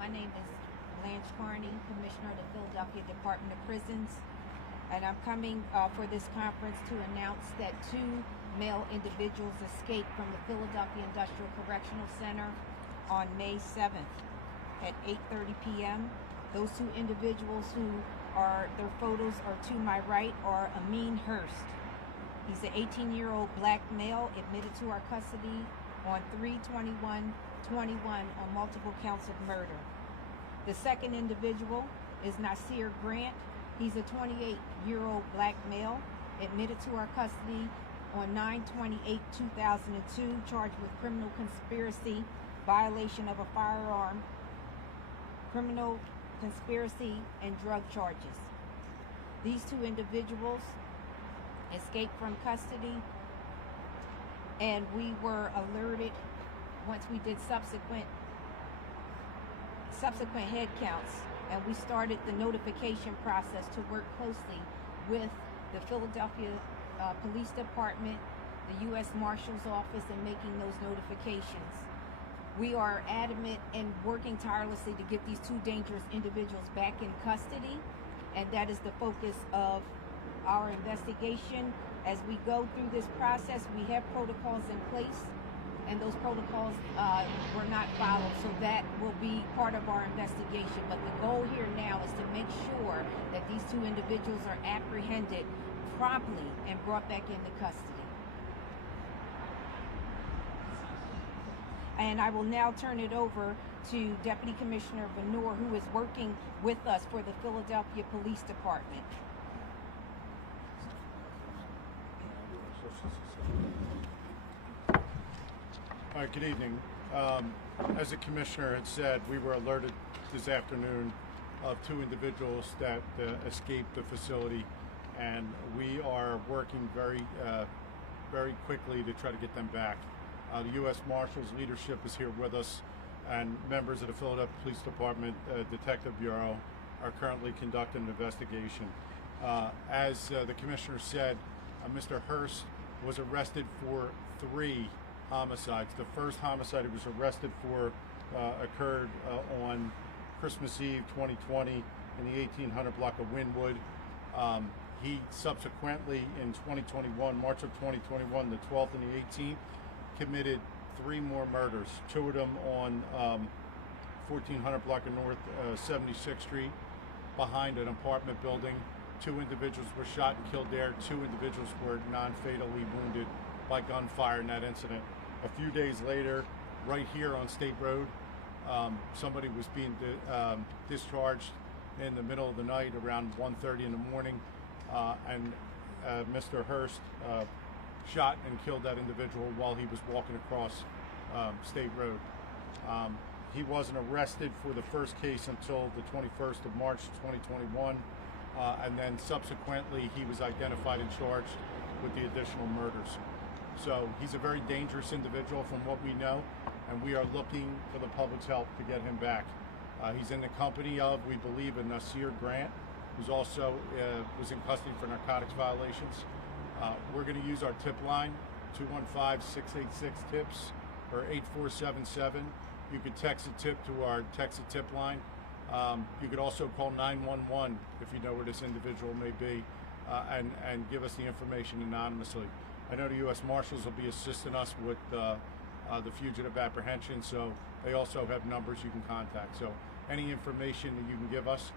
My name is Blanche Carney, Commissioner of the Philadelphia Department of Prisons, and I'm coming for this conference to announce that 2 male individuals escaped from the Philadelphia Industrial Correctional Center on May 7th at 8:30 p.m. Those 2 individuals their photos are to my right are Ameen Hurst. He's an 18-year-old black male admitted to our custody on 3/21/21 on multiple counts of murder. The second individual is Nasir Grant. He's a 28-year-old black male admitted to our custody on 9/28/2002, charged with criminal conspiracy, violation of a firearm, criminal conspiracy, and drug charges. These 2 individuals escaped from custody, and we were alerted once we did subsequent head counts, and we started the notification process to work closely with the Philadelphia Police Department, the U.S. Marshal's Office, in making those notifications. We are adamant and working tirelessly to get these 2 dangerous individuals back in custody, and that is the focus of our investigation. As we go through this process, we have protocols in place, and those protocols were not followed, so that will be part of our investigation. But the goal here now is to make sure that these 2 individuals are apprehended promptly and brought back into custody. And I will now turn it over to Deputy Commissioner Venor, who is working with us for the Philadelphia Police Department. All right, good evening. As the Commissioner had said, we were alerted this afternoon of 2 individuals that escaped the facility, and we are working very quickly to try to get them back. The U.S. Marshal's leadership is here with us, and members of the Philadelphia Police Department Detective Bureau are currently conducting an investigation. As the Commissioner said, Mr. Hurst was arrested for 3 homicides. The first homicide he was arrested for occurred on Christmas Eve 2020 in the 1800 block of Wynwood. He subsequently, in 2021, March of 2021, the 12th and the 18th, committed 3 more murders, 2 of them on 1400 block of North 76th Street behind an apartment building. 2 individuals were shot and killed there. 2 individuals were non-fatally wounded by gunfire in that incident. A few days later, right here on State Road, somebody was being discharged in the middle of the night around 1:30 in the morning, and Mr. Hurst shot and killed that individual while he was walking across State Road. He wasn't arrested for the first case until the 21st of March 2021, and then subsequently he was identified and charged with the additional murders. So he's a very dangerous individual from what we know, and we are looking for the public's help to get him back. He's in the company of, we believe, a Nasir Grant, who's also was in custody for narcotics violations. We're going to use our tip line, 215-686-TIPS or 8477. You could text a tip to our text a tip line. You could also call 911 if you know where this individual may be, and give us the information anonymously. I know the U.S. Marshals will be assisting us with the fugitive apprehension, so they also have numbers you can contact. So any information that you can give us,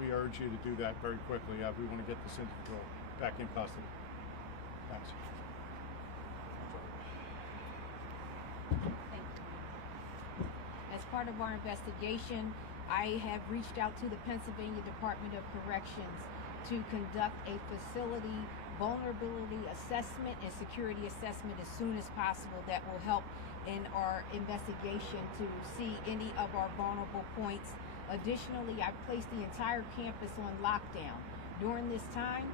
we urge you to do that very quickly. We want to get this individual back in custody. Thanks. Thank you. As part of our investigation, I have reached out to the Pennsylvania Department of Corrections to conduct a facility vulnerability assessment and security assessment as soon as possible. That will help in our investigation to see any of our vulnerable points. Additionally, I've placed the entire campus on lockdown. During this time,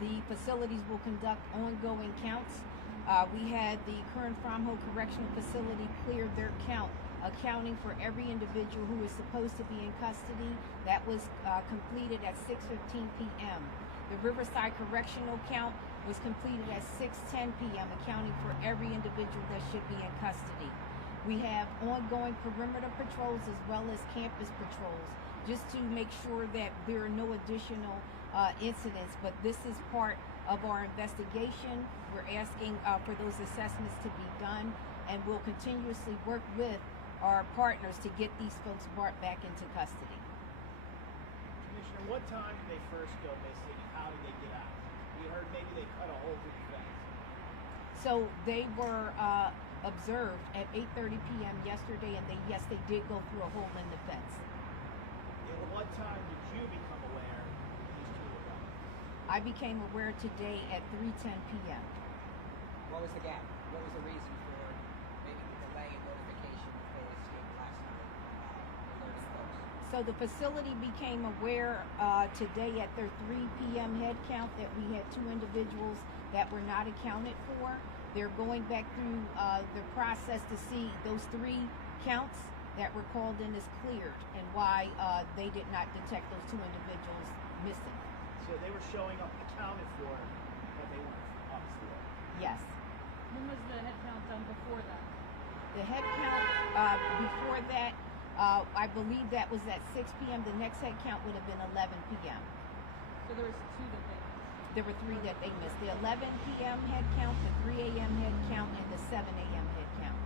the facilities will conduct ongoing counts. We had the Kern Fromho Correctional Facility clear their count, accounting for every individual who is supposed to be in custody. That was completed at 6:15 p.m. The Riverside Correctional count was completed at 6:10 p.m., accounting for every individual that should be in custody. We have ongoing perimeter patrols as well as campus patrols, just to make sure that there are no additional incidents. But this is part of our investigation. We're asking for those assessments to be done, and we'll continuously work with our partners to get these folks brought back into custody. Commissioner, what time did they first go missing and how did they get out? We heard maybe they cut a hole through the fence. So they were observed at 8:30 p.m. yesterday, and yes, they did go through a hole in the fence. And at what time did you become aware these two were gone? I became aware today at 3:10 p.m. What was the gap? What was the reason for maybe the delay in notification if they escaped last night, alerting folks? So the facility became aware today at their 3 p.m. head count that we had 2 individuals that were not accounted for. They're going back through the process to see those 3 counts that were called in as cleared, and why they did not detect those 2 individuals missing. So they were showing up accounted for, but they weren't obviously there. Yes. When was the head count done before that? The head count before that, I believe that was at 6 p.m. The next head count would have been 11 p.m. So there was 2 that they missed. There were 3 that they missed. The 11 p.m. head count, the 3 a.m. head count, and the 7 a.m. head count.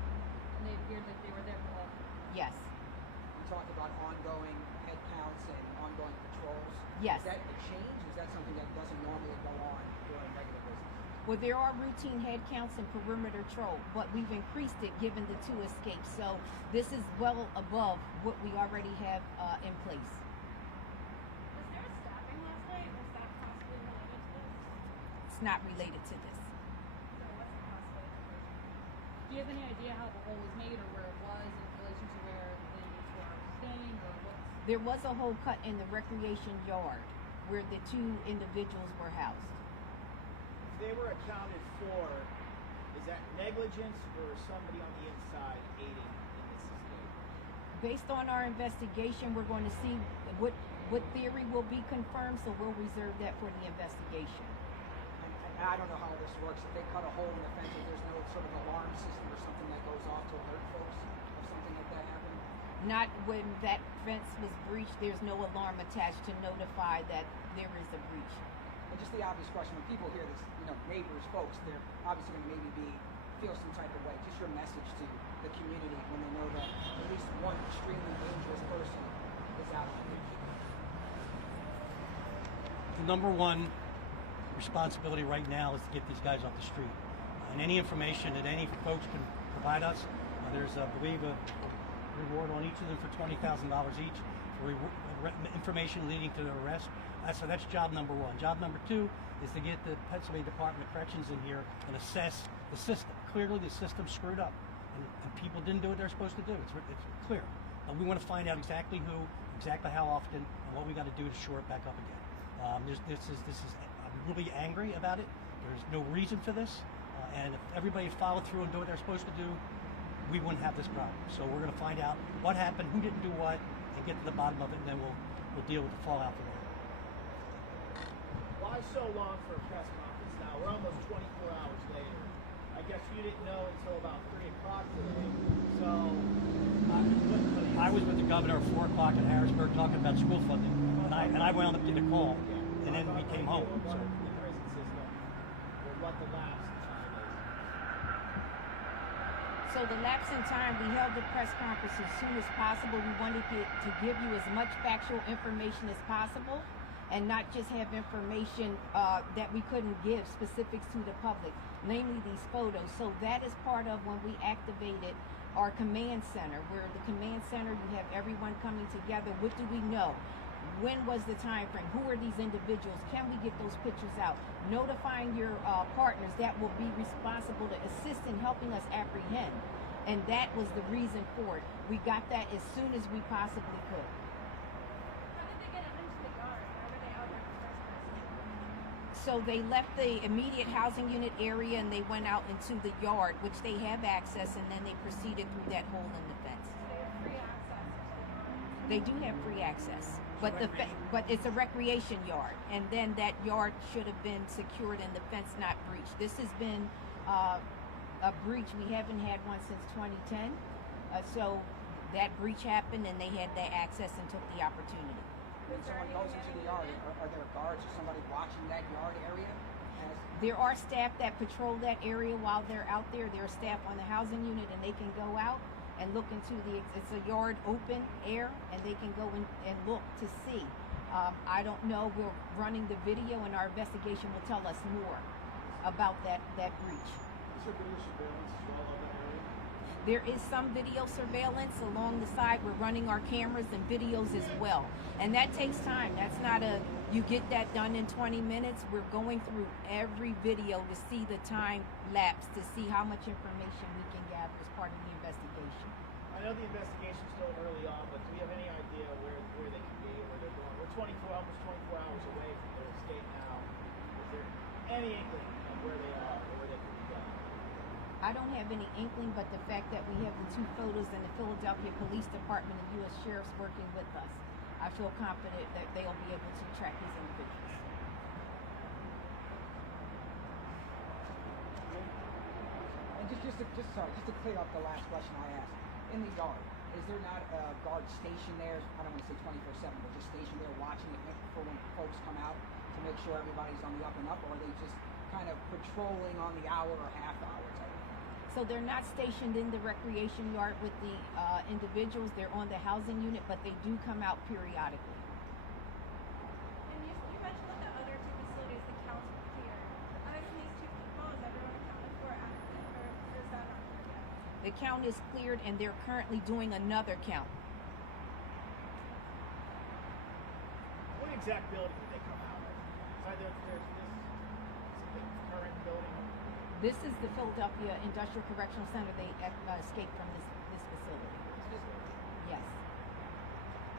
And they appeared like they were there for all. Yes. You talked about ongoing head counts and ongoing patrols. Yes. Is that a change? Is that something that doesn't normally go on during regular business? Well, there are routine head counts and perimeter patrol, but we've increased it given the 2 escapes. So this is well above what we already have in place. Was there a stabbing last night? Was that possibly related to this? It's not related to this. So it wasn't possibly a diversion. Do you have any idea how the hole was made or where it was in relation to where the inmates were standing or what's... There was a hole cut in the recreation yard where the 2 individuals were housed. If they were accounted for, is that negligence or somebody on the inside aiding in this escape? Based on our investigation, we're going to see what theory will be confirmed, so we'll reserve that for the investigation. And I don't know how this works. If they cut a hole in the fence, there's no sort of alarm system or something that goes off to alert folks of something like that happening? Not when that fence was breached, there's no alarm attached to notify that there is a breach. And just the obvious question, when people hear this, neighbors, folks, they're obviously going to maybe feel some type of way. Just your message to the community when they know that at least one extremely dangerous person is out there. The number one responsibility right now is to get these guys off the street. And any information that any folks can provide us, there's, I believe, a reward on each of them for $20,000 each for information leading to the arrest. That's job number 1. Job number 2 is to get the Pennsylvania Department of Corrections in here and assess the system. Clearly, the system's screwed up, and people didn't do what they're supposed to do. It's clear. And we want to find out exactly who, exactly how often, and what we got to do to shore it back up again. I'm really angry about it. There's no reason for this, and if everybody followed through and do what they're supposed to do, we wouldn't have this problem. So we're going to find out what happened, who didn't do what, and get to the bottom of it, and then we'll deal with the fallout from there. Why so long for a press conference now? We're almost 24 hours later. I guess you didn't know until about 3 o'clock today. So, I was with the governor at 4 o'clock in Harrisburg talking about school funding, and I wound up getting a call, and then we came home. So. The prison system, or what the lapse in time is. So the lapse in time, we held the press conference as soon as possible. We wanted to give you as much factual information as possible, and not just have information that we couldn't give specifics to the public, namely these photos. So that is part of when we activated our command center, where the command center, you have everyone coming together. What do we know? When was the time frame? Who are these individuals? Can we get those pictures out? Notifying your partners that will be responsible to assist in helping us apprehend. And that was the reason for it. We got that as soon as we possibly could. How did they get into the yard? Why were they out there in the first place? So they left the immediate housing unit area and they went out into the yard, which they have access, and then they proceeded through that hole in the fence. They have free access to the yard. They do have free access, but but it's a recreation yard, and then that yard should have been secured and the fence not breached. This has been a breach. We haven't had one since 2010, So that breach happened, and they had that access and took the opportunity. When someone goes into the yard, are there guards or somebody watching that yard area? There are staff that patrol that area while they're out there. There are staff on the housing unit, and they can go out and look into it's a yard open air, and they can go in and look to see. I don't know. We're running the video, and our investigation will tell us more about that breach. Is there video surveillance as well of that area? There is some video surveillance along the side. We're running our cameras and videos as well. And that takes time. That's not you get that done in 20 minutes. We're going through every video to see the time lapse, to see how much information we can gather as part of the investigation. I know the investigation's still early on, but do we have any idea where they can be, where they're going? We're almost 24 hours away from their escape now. Is there any inkling of where they are or where they could be going? I don't have any inkling, but the fact that we have the two photos and the Philadelphia Police Department and U.S. Sheriff's working with us, I feel confident that they'll be able to track these individuals. And just to clear up the last question I asked, in the yard, is there not a guard stationed there? I don't want to say 24/7, but just stationed there watching it for when folks come out to make sure everybody's on the up and up, or are they just kind of patrolling on the hour or half hour type of thing? So they're not stationed in the recreation yard with the individuals. They're on the housing unit, but they do come out periodically. And you mentioned that the other two facilities, the counts were clear. Out of these two people, is everyone accounted for active, or is that not clear yet? The count is cleared, and they're currently doing another count. What exact building did they come out of? There's this the current building. This is the Philadelphia Industrial Correctional Center. They escaped from this facility. Yes.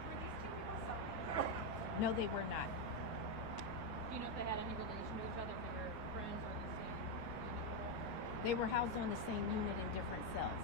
Were these two people separated? No, they were not. Do you know if they had any relation to each other, if they were friends or the same unit at all? They were housed on the same unit in different cells.